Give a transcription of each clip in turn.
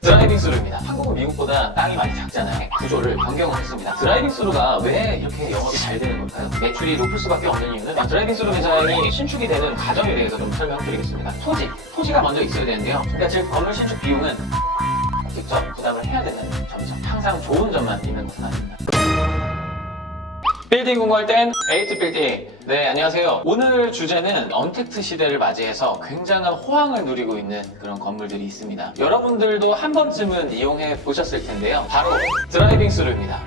드라이빙 스루입니다. 한국은 미국보다 땅이 많이 작잖아요. 구조를 변경을 했습니다. 드라이빙 스루가 왜 이렇게 영업이 잘 되는 걸까요? 매출이 높을 수밖에 없는 이유는 드라이빙 스루 매장이 신축이 되는 과정에 대해서 좀 설명드리겠습니다. 토지가 먼저 있어야 되는데요. 그러니까 즉 건물 신축 비용은 직접 부담을 해야 되는 점이죠. 항상 좋은 점만 있는 것은 아닙니다. 빌딩 공부할 땐 에이트 빌딩. 네, 안녕하세요. 오늘 주제는 언택트 시대를 맞이해서 굉장한 호황을 누리고 있는 그런 건물들이 있습니다. 여러분들도 한 번쯤은 이용해 보셨을 텐데요. 바로 드라이빙 스루입니다.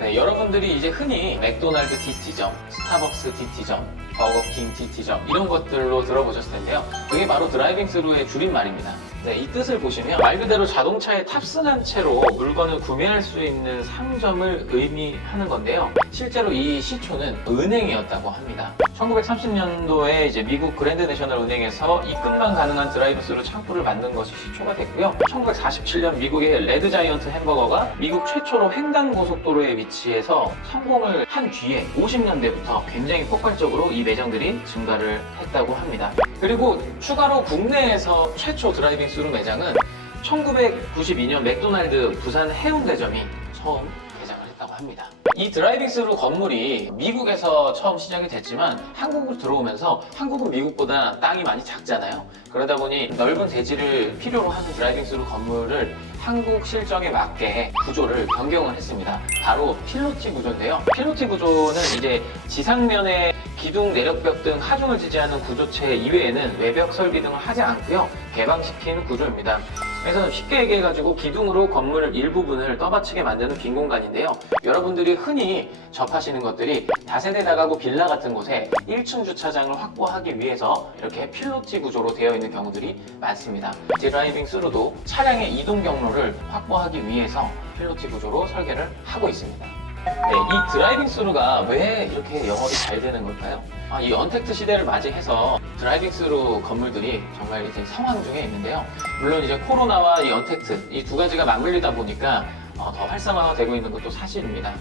네, 여러분들이 이제 흔히 맥도날드 DT점, 스타벅스 DT점, 버거킹 DT점 이런 것들로 들어보셨을 텐데요. 그게 바로 드라이빙 스루의 줄임말입니다. 네, 이 뜻을 보시면 말 그대로 자동차에 탑승한 채로 물건을 구매할 수 있는 상점을 의미하는 건데요. 실제로 이 시초는 은행이었다고 합니다. 1930년도에 이제 미국 그랜드 내셔널 은행에서 입금만 가능한 드라이브 스루 창구를 만든 것이 시초가 됐고요. 1947년 미국의 레드 자이언트 햄버거가 미국 최초로 횡단고속도로에 위치해서 성공을 한 뒤에 50년대부터 굉장히 폭발적으로 이 매장들이 증가를 했다고 합니다. 그리고 추가로 국내에서 최초 드라이빙 스루 매장은 1992년 맥도날드 부산 해운대점이 처음 개장을 했다고 합니다. 이 드라이빙 스루 건물이 미국에서 처음 시작이 됐지만 한국으로 들어오면서 한국은 미국보다 땅이 많이 작잖아요. 그러다 보니 넓은 대지를 필요로 하는 드라이빙 스루 건물을 한국 실정에 맞게 구조를 변경을 했습니다. 바로 필로티 구조인데요. 필로티 구조는 이제 지상면에 기둥, 내력벽 등 하중을 지지하는 구조체 이외에는 외벽 설비 등을 하지 않고요. 개방시키는 구조입니다. 그래서 쉽게 얘기해가지고 기둥으로 건물 일부분을 떠받치게 만드는 빈 공간인데요. 여러분들이 흔히 접하시는 것들이 다세대 다가구 빌라 같은 곳에 1층 주차장을 확보하기 위해서 이렇게 필로티 구조로 되어 있는 경우들이 많습니다. 드라이빙 스루도 차량의 이동 경로를 확보하기 위해서 필로티 구조로 설계를 하고 있습니다. 네, 이 드라이빙 스루가 왜 이렇게 영업이 잘 되는 걸까요? 이 언택트 시대를 맞이해서 드라이빙 스루 건물들이 정말 이제 성황 중에 있는데요. 물론 이제 코로나와 이 언택트 이 두 가지가 맞물리다 보니까 더 활성화가 되고 있는 것도 사실입니다.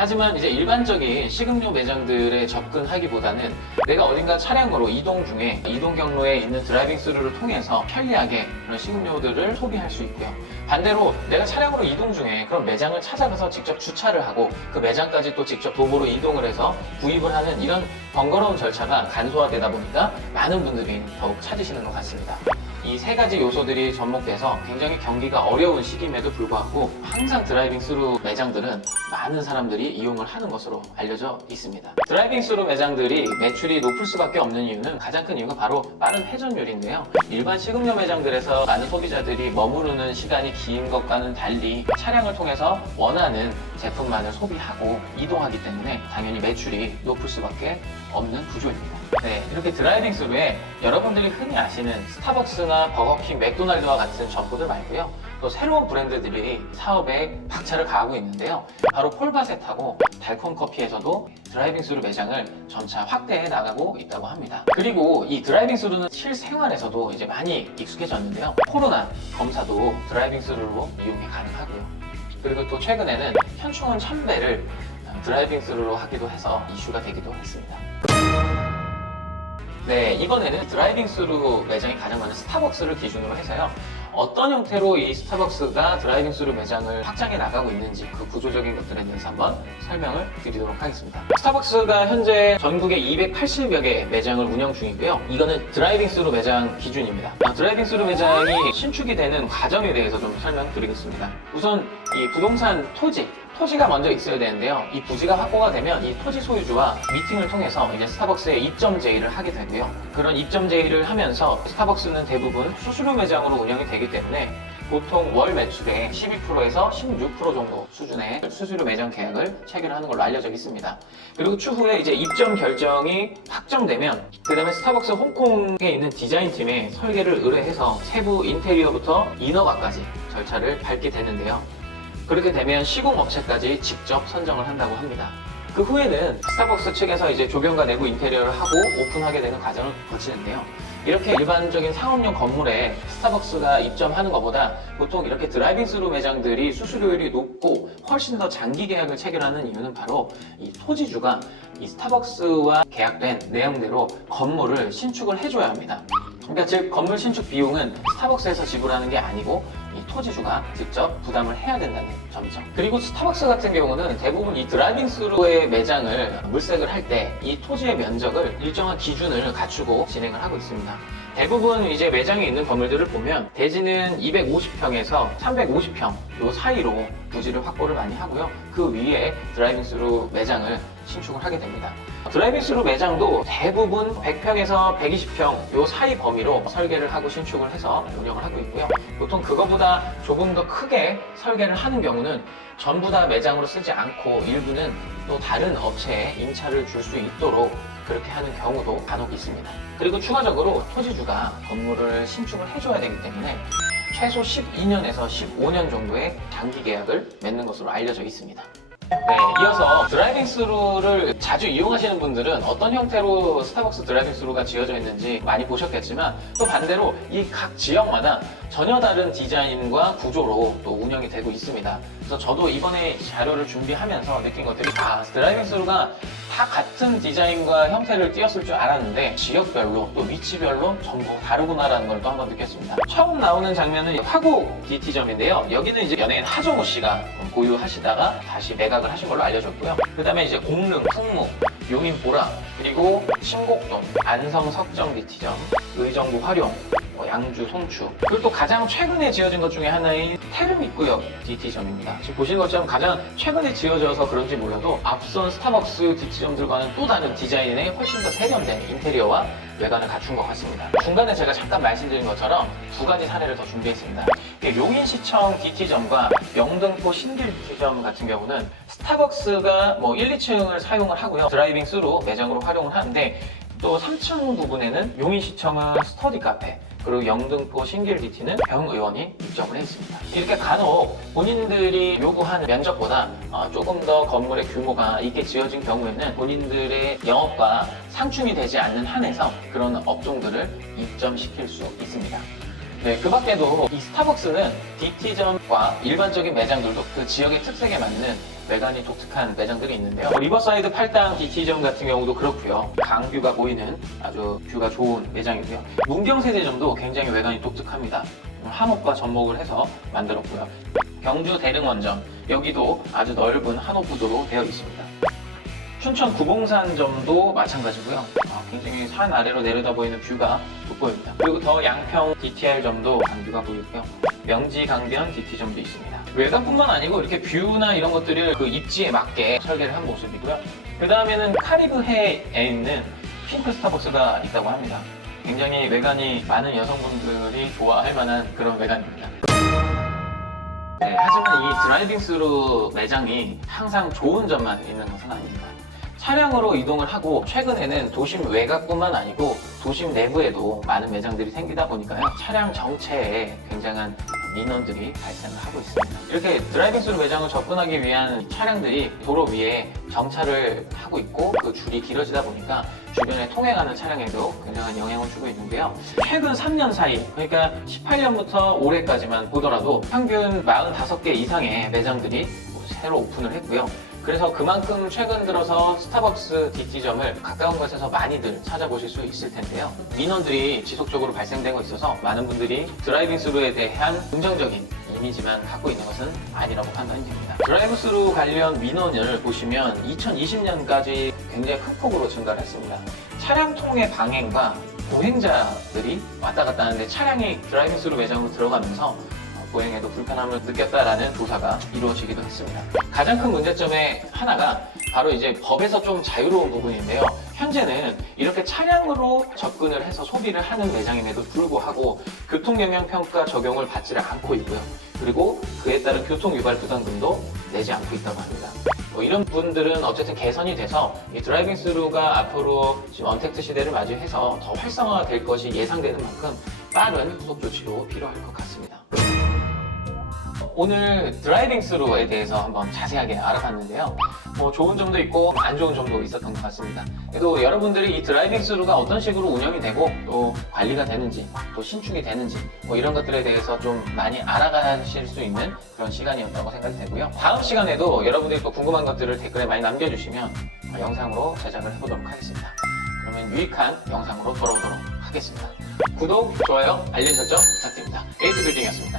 하지만 이제 일반적인 식음료 매장들에 접근하기보다는 내가 어딘가 차량으로 이동 중에 이동 경로에 있는 드라이빙 스루를 통해서 편리하게 그런 식음료들을 소비할 수 있고요. 반대로 내가 차량으로 이동 중에 그런 매장을 찾아가서 직접 주차를 하고 그 매장까지 또 직접 도보로 이동을 해서 구입을 하는 이런 번거로운 절차가 간소화되다 보니까 많은 분들이 더욱 찾으시는 것 같습니다. 이 세 가지 요소들이 접목돼서 굉장히 경기가 어려운 시기임에도 불구하고 항상 드라이빙 스루 매장들은 많은 사람들이 이용을 하는 것으로 알려져 있습니다. 드라이빙 스루 매장들이 매출이 높을 수밖에 없는 이유는 가장 큰 이유가 바로 빠른 회전율인데요. 일반 식음료 매장들에서 많은 소비자들이 머무르는 시간이 긴 것과는 달리 차량을 통해서 원하는 제품만을 소비하고 이동하기 때문에 당연히 매출이 높을 수밖에 없는 구조입니다. 네, 이렇게 드라이빙 스루에 여러분들이 흔히 아시는 스타벅스나 버거킹, 맥도날드와 같은 점포들 말고요. 또 새로운 브랜드들이 사업에 박차를 가하고 있는데요. 바로 폴바셋하고 달콤 커피에서도 드라이빙 스루 매장을 점차 확대해 나가고 있다고 합니다. 그리고 이 드라이빙 스루는 실생활에서도 이제 많이 익숙해졌는데요. 코로나 검사도 드라이빙 스루로 이용이 가능하고요. 그리고 또 최근에는 현충원 참배를 드라이빙 스루로 하기도 해서 이슈가 되기도 했습니다. 네, 이번에는 드라이빙 스루 매장이 가장 많은 스타벅스를 기준으로 해서요. 어떤 형태로 이 스타벅스가 드라이빙 스루 매장을 확장해 나가고 있는지 그 구조적인 것들에 대해서 한번 설명을 드리도록 하겠습니다. 스타벅스가 현재 전국에 280여 개 매장을 운영 중이고요. 이거는 드라이빙 스루 매장 기준입니다. 드라이빙 스루 매장이 신축이 되는 과정에 대해서 좀 설명드리겠습니다. 우선 이 부동산 토지가 먼저 있어야 되는데요. 이 부지가 확보가 되면 이 토지 소유주와 미팅을 통해서 이제 스타벅스에 입점 제의를 하게 되고요. 그런 입점 제의를 하면서 스타벅스는 대부분 수수료 매장으로 운영이 되기 때문에 보통 월 매출의 12%에서 16% 정도 수준의 수수료 매장 계약을 체결하는 걸로 알려져 있습니다. 그리고 추후에 이제 입점 결정이 확정되면 그 다음에 스타벅스 홍콩에 있는 디자인팀에 설계를 의뢰해서 세부 인테리어부터 인허가까지 절차를 밟게 되는데요. 그렇게 되면 시공업체까지 직접 선정을 한다고 합니다. 그 후에는 스타벅스 측에서 이제 조경과 내부 인테리어를 하고 오픈하게 되는 과정을 거치는데요. 이렇게 일반적인 상업용 건물에 스타벅스가 입점하는 것보다 보통 이렇게 드라이빙 스루 매장들이 수수료율이 높고 훨씬 더 장기 계약을 체결하는 이유는 바로 이 토지주가 이 스타벅스와 계약된 내용대로 건물을 신축을 해줘야 합니다. 그러니까 즉 건물 신축 비용은 스타벅스에서 지불하는 게 아니고 이 토지주가 직접 부담을 해야 된다는 점이죠. 그리고 스타벅스 같은 경우는 대부분 이 드라이빙 스루의 매장을 물색을 할 때 이 토지의 면적을 일정한 기준을 갖추고 진행을 하고 있습니다. 대부분 이제 매장에 있는 건물들을 보면 대지는 250평에서 350평 요 사이로 부지를 확보를 많이 하고요. 그 위에 드라이빙 스루 매장을 신축을 하게 됩니다. 드라이빙 스루 매장도 대부분 100평에서 120평 요 사이 범위로 설계를 하고 신축을 해서 운영을 하고 있고요. 보통 그거보다 조금 더 크게 설계를 하는 경우는 전부 다 매장으로 쓰지 않고 일부는 또 다른 업체에 임차를 줄 수 있도록 그렇게 하는 경우도 간혹 있습니다. 그리고 추가적으로 토지주가 건물을 신축을 해줘야 되기 때문에 최소 12년에서 15년 정도의 장기 계약을 맺는 것으로 알려져 있습니다. 네, 이어서 드라이빙 스루를 자주 이용하시는 분들은 어떤 형태로 스타벅스 드라이빙 스루가 지어져 있는지 많이 보셨겠지만 또 반대로 이 각 지역마다 전혀 다른 디자인과 구조로 또 운영이 되고 있습니다. 그래서 저도 이번에 자료를 준비하면서 느낀 것들이 드라이빙 스루가 다 같은 디자인과 형태를 띄었을 줄 알았는데 지역별로 또 위치별로 전부 다르구나라는 걸 또 한번 느꼈습니다. 처음 나오는 장면은 화곡 DT점인데요. 여기는 이제 연예인 하정우 씨가 보유하시다가 다시 매각을 하신 걸로 알려졌고요. 그 다음에 이제 공릉, 풍무, 용인 보라, 그리고 신곡동, 안성 석정 DT점, 의정부 활용, 양주 송추, 그리고 또 가장 최근에 지어진 것 중에 하나인 태릉 입구역 DT점입니다. 지금 보시는 것처럼 가장 최근에 지어져서 그런지 몰라도 앞선 스타벅스 DT점들과는 또 다른 디자인의 훨씬 더 세련된 인테리어와 외관을 갖춘 것 같습니다. 중간에 제가 잠깐 말씀드린 것처럼 두 가지 사례를 더 준비했습니다. 용인시청 DT점과 영등포 신길 DT점 같은 경우는 스타벅스가 1, 2층을 사용을 하고요. 드라이빙 스루 매장으로 활용을 하는데 또 3층 부분에는 용인시청은 스터디 카페, 그리고 영등포 신길 DT는 병 의원이 입점을 했습니다. 이렇게 간혹 본인들이 요구하는 면적보다 조금 더 건물의 규모가 있게 지어진 경우에는 본인들의 영업과 상충이 되지 않는 한에서 그런 업종들을 입점시킬 수 있습니다. 네, 그 밖에도 이 스타벅스는 DT점과 일반적인 매장들도 그 지역의 특색에 맞는 외관이 독특한 매장들이 있는데요. 리버사이드 팔당 DT점 같은 경우도 그렇고요. 강뷰가 보이는 아주 뷰가 좋은 매장이고요. 문경세제점도 굉장히 외관이 독특합니다. 한옥과 접목을 해서 만들었고요. 경주 대릉원점, 여기도 아주 넓은 한옥 구도로 되어 있습니다. 춘천 구봉산점도 마찬가지고요. 굉장히 산 아래로 내려다 보이는 뷰가 돋보입니다. 그리고 더 양평 DTR점도 강뷰가 보이고요. 명지 강변 DT점도 있습니다. 외관뿐만 아니고 이렇게 뷰나 이런 것들을 그 입지에 맞게 설계를 한 모습이고요. 그 다음에는 카리브해에 있는 핑크 스타벅스가 있다고 합니다. 굉장히 외관이 많은 여성분들이 좋아할 만한 그런 외관입니다. 네, 하지만 이 드라이빙 스루 매장이 항상 좋은 점만 있는 것은 아닙니다. 차량으로 이동을 하고 최근에는 도심 외곽뿐만 아니고 도심 내부에도 많은 매장들이 생기다 보니까요. 차량 정체에 굉장한 민원들이 발생을 하고 있습니다. 이렇게 드라이빙 스루 매장을 접근하기 위한 차량들이 도로 위에 정차를 하고 있고 그 줄이 길어지다 보니까 주변에 통행하는 차량에도 굉장한 영향을 주고 있는데요. 최근 3년 사이, 그러니까 18년부터 올해까지만 보더라도 평균 45개 이상의 매장들이 새로 오픈을 했고요. 그래서 그만큼 최근 들어서 스타벅스 DT점을 가까운 곳에서 많이들 찾아보실 수 있을 텐데요. 민원들이 지속적으로 발생되고 있어서 많은 분들이 드라이빙 스루에 대한 긍정적인 이미지만 갖고 있는 것은 아니라고 판단이 됩니다. 드라이브 스루 관련 민원을 보시면 2020년까지 굉장히 큰 폭으로 증가를 했습니다. 차량 통의 방해과 보행자들이 왔다 갔다 하는데 차량이 드라이빙 스루 매장으로 들어가면서 보행에도 불편함을 느꼈다라는 조사가 이루어지기도 했습니다. 가장 큰 문제점의 하나가 바로 이제 법에서 좀 자유로운 부분인데요. 현재는 이렇게 차량으로 접근을 해서 소비를 하는 매장임에도 불구하고 교통영향평가 적용을 받지를 않고 있고요. 그리고 그에 따른 교통유발 부담금도 내지 않고 있다고 합니다. 이런 분들은 어쨌든 개선이 돼서 이 드라이빙 스루가 앞으로 지금 언택트 시대를 맞이해서 더 활성화될 것이 예상되는 만큼 빠른 후속 조치도 필요할 것 같습니다. 오늘 드라이빙 스루에 대해서 한번 자세하게 알아봤는데요. 좋은 점도 있고 안 좋은 점도 있었던 것 같습니다. 그래도 여러분들이 이 드라이빙 스루가 어떤 식으로 운영이 되고 또 관리가 되는지 또 신축이 되는지 이런 것들에 대해서 좀 많이 알아가실 수 있는 그런 시간이었다고 생각이 되고요. 다음 시간에도 여러분들이 또 궁금한 것들을 댓글에 많이 남겨주시면 영상으로 제작을 해보도록 하겠습니다. 그러면 유익한 영상으로 돌아오도록 하겠습니다. 하겠습니다. 구독, 좋아요, 알림 설정 부탁드립니다. 에이트 빌딩이었습니다.